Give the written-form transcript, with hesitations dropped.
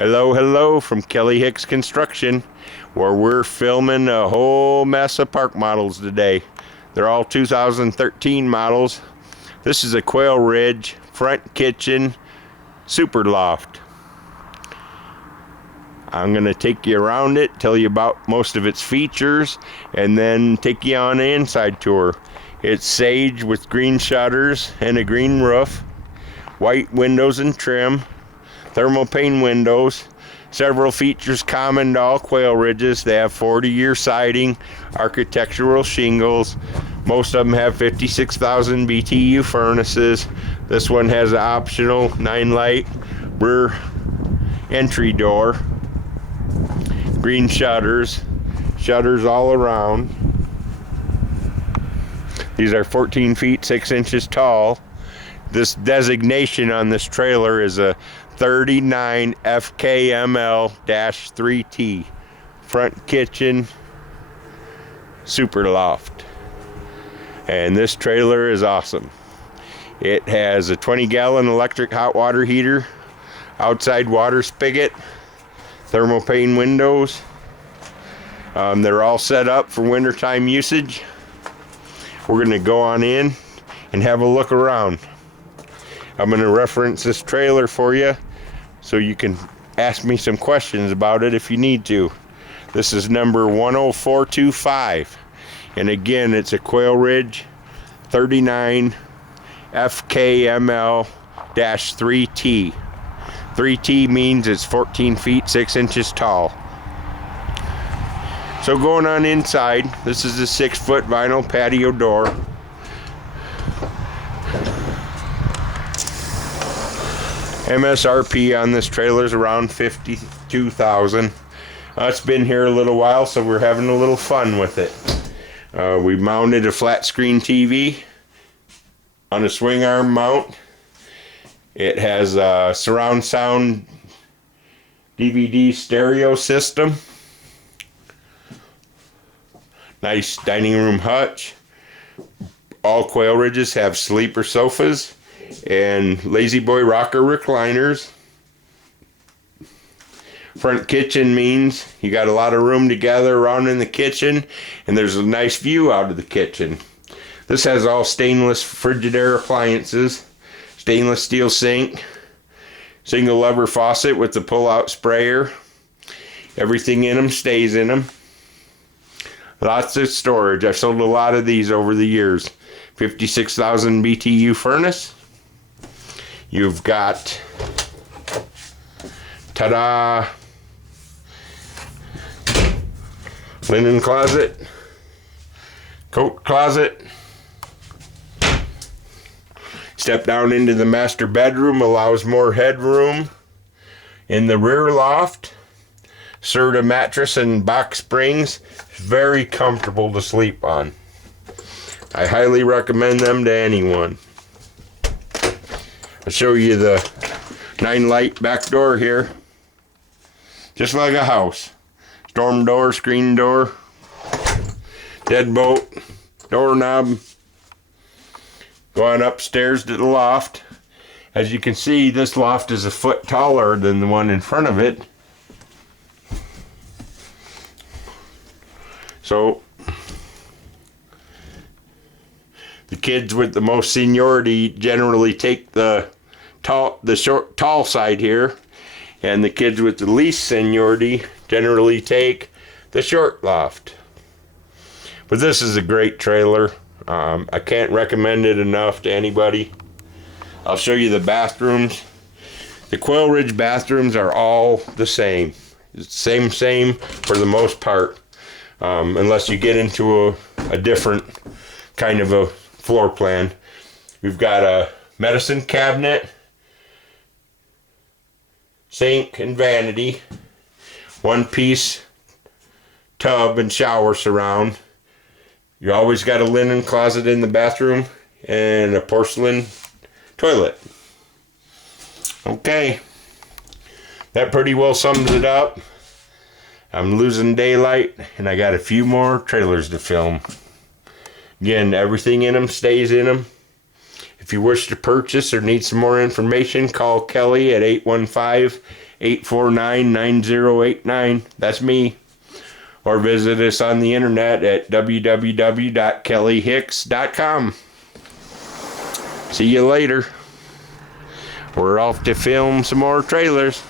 Hello from Kelly Hicks Construction, where we're filming a whole mess of park models today. They're all 2013 models. This is a QUAILRIDGE front kitchen super loft. I'm going to take you around it, tell you about most of its features, and then take you on an inside tour. It's sage with green shutters and a green roof, white windows and trim, thermal pane windows, several features common to all QUAILRIDGEs. They have 40-year siding, architectural shingles. Most of them have 56,000 BTU furnaces. This one has an optional 9-light rear entry door, green shutters all around. These are 14 feet 6 inches tall. This designation on this trailer is a 39FKML-3T front kitchen super loft. And this trailer is awesome. It has a 20-gallon electric hot water heater, outside water spigot, thermal pane windows. They're all set up for wintertime usage. We're going to go on in and have a look around. I'm going to reference this trailer for you so you can ask me some questions about it if you need to. This is number 10425. And again, it's a QUAILRIDGE 39FKML-3T. 3T means it's 14 feet 6 inches tall. So going on inside, this is a 6-foot vinyl patio door. MSRP on this trailer is around $52,000. It's been here a little while, so we're having a little fun with it. We mounted a flat screen TV on a swing arm mount. It has a surround sound DVD stereo system. Nice dining room hutch. All QUAILRIDGEs have sleeper sofas and lazy boy rocker recliners. Front kitchen means you got a lot of room to gather around in the kitchen, and there's a nice view out of the kitchen. This has all stainless Frigidaire appliances, stainless steel sink, single lever faucet with the pull-out sprayer. Everything in them stays in them. Lots of storage. I've sold a lot of these over the years. 56,000 BTU furnace. You've got, ta-da, linen closet, coat closet. Step down into the master bedroom, allows more headroom. In the rear loft, Serta mattress and box springs. Very comfortable to sleep on. I highly recommend them to anyone. I'll show you the 9-light back door here. Just like a house. Storm door, screen door, deadbolt, doorknob. Going upstairs to the loft. As you can see, this loft is a foot taller than the one in front of it. So the kids with the most seniority generally take the tall side here, and the kids with the least seniority generally take the short loft. But this is a great trailer. I can't recommend it enough to anybody. I'll show you the bathrooms. The QUAILRIDGE bathrooms are all the same. It's same for the most part. Unless you get into a different kind of a floor plan. We've got a medicine cabinet, sink and vanity, one-piece tub and shower surround. You always got a linen closet in the bathroom and a porcelain toilet. Okay, that pretty well sums it up. I'm losing daylight, and I got a few more trailers to film. Again, everything in them stays in them. If If you wish to purchase or need some more information, call Kelly at 815-849-9089. That's me. Or visit us on the internet at www.kellyhicks.com. See you later. We're off to film some more trailers.